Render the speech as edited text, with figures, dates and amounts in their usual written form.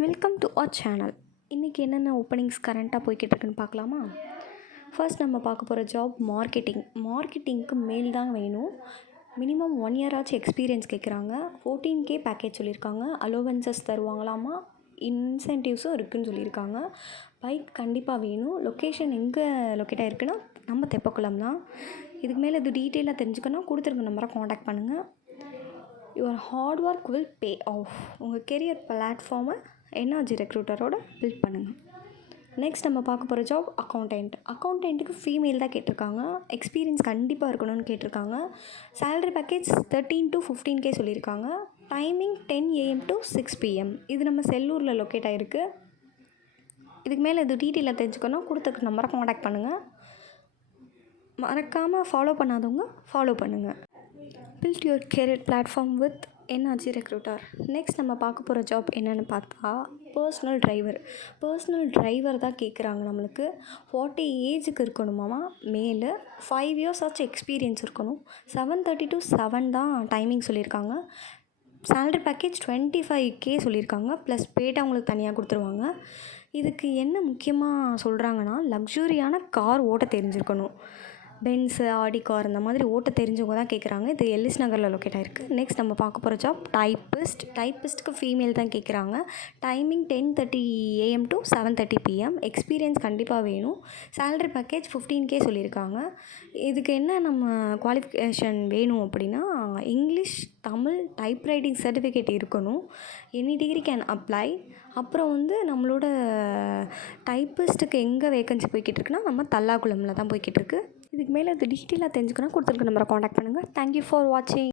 Welcome to our channel. இன்றைக்கி என்னென்ன openings கரண்ட்டாக போய்கிட்டு இருக்குன்னு பார்க்கலாமா? ஃபர்ஸ்ட் நம்ம பார்க்க போகிற ஜாப் மார்க்கெட்டிங்க்கு மெயில் தான் வேணும். மினிமம் 1 year ஆச்சு எக்ஸ்பீரியன்ஸ் கேட்குறாங்க. 14K பேக்கேஜ் சொல்லியிருக்காங்க. அலோவன்சஸ் தருவாங்களாமா, இன்சென்டிவ்ஸும் இருக்குதுன்னு சொல்லியிருக்காங்க. பைக் கண்டிப்பாக வேணும். லொக்கேஷன் எங்கே லொக்கேட் ஆகிருக்குன்னா நம்ம தெப்பக்குளம் தான். இதுக்கு மேலே இது டீட்டெயிலாக தெரிஞ்சுக்கணும், கொடுத்துருக்க நம்பரை காண்டாக்ட் பண்ணுங்கள். Your hard work will pay off. உங்கள் கெரியர் பிளாட்ஃபார்மை எனர்ஜி ரெக்ரூட்டரோட பில்ட் பண்ணுங்கள். நெக்ஸ்ட் நம்ம பார்க்க போகிற ஜாப் அக்கௌண்டண்ட்டுக்கு ஃபீமேல் தான் கேட்டிருக்காங்க. எக்ஸ்பீரியன்ஸ் கண்டிப்பாக இருக்கணும்னு கேட்டிருக்காங்க. சேலரி பேக்கேஜ் 13 to 15K சொல்லியிருக்காங்க. Timing 10 AM to 6 PM. இது நம்ம செல்லூரில் லொக்கேட் ஆகிருக்கு. இதுக்கு மேலே இது டீட்டெயிலாக தெரிஞ்சுக்கணும், கொடுத்துருக்க நம்பரை காண்டாக்ட் பண்ணுங்கள். மறக்காமல் ஃபாலோ பண்ணாதவங்க ஃபாலோ பண்ணுங்கள். Build your career platform with energy recruiter. Next நம்ம பார்க்க போகிற ஜாப் என்னென்னு பார்த்தா பர்சனல் டிரைவர் தான் கேட்குறாங்க. நம்மளுக்கு 40 ஏஜுக்கு இருக்கணுமாமா, மேலு 5 years ஆச்சு எக்ஸ்பீரியன்ஸ் இருக்கணும். 7:30 to 7 தான் டைமிங் சொல்லியிருக்காங்க. சேலரி பேக்கேஜ் 25K சொல்லியிருக்காங்க. ப்ளஸ் பேட்டா அவங்களுக்கு தனியாக கொடுத்துருவாங்க. இதுக்கு என்ன முக்கியமாக சொல்கிறாங்கன்னா, லக்ஸுரியான கார் ஓட்ட தெரிஞ்சிருக்கணும். பென்ஸு, ஆடி கார் இந்த மாதிரி ஓட்ட தெரிஞ்சவங்க தான் கேட்குறாங்க. இது எல்லிஸ் நகரில் லொக்கேட் ஆகிருக்கு. நெக்ஸ்ட் நம்ம பார்க்க போகிற ஜாப் டைப்பிஸ்ட்டுக்கு ஃபீமேல் தான் கேட்குறாங்க. Timing 10:30 AM to 7:30 PM. Experience கண்டிப்பாக வேணும். சேலரி பேக்கேஜ் 15K சொல்லியிருக்காங்க. இதுக்கு என்ன நம்ம குவாலிஃபிகேஷன் வேணும் அப்படின்னா, இங்கிலீஷ், தமிழ், டைப்ரைட்டிங் சர்டிஃபிகேட் இருக்கணும். Any degree can apply. அப்புறம் நம்மளோட டைப்பிஸ்ட்டுக்கு எங்கே வேக்கன்சி போய்கிட்டு இருக்குன்னா, நம்ம தல்லாகுளமில் தான் போய்கிட்டு இருக்கு. இதுக்கு மேலே இது டீட்டெயிலாக தெரிஞ்சுக்கணும், கொடுத்துருக்க நம்பரை காண்டாக்ட் பண்ணுங்கள். தேங்க்யூ ஃபார் வாட்சிங்.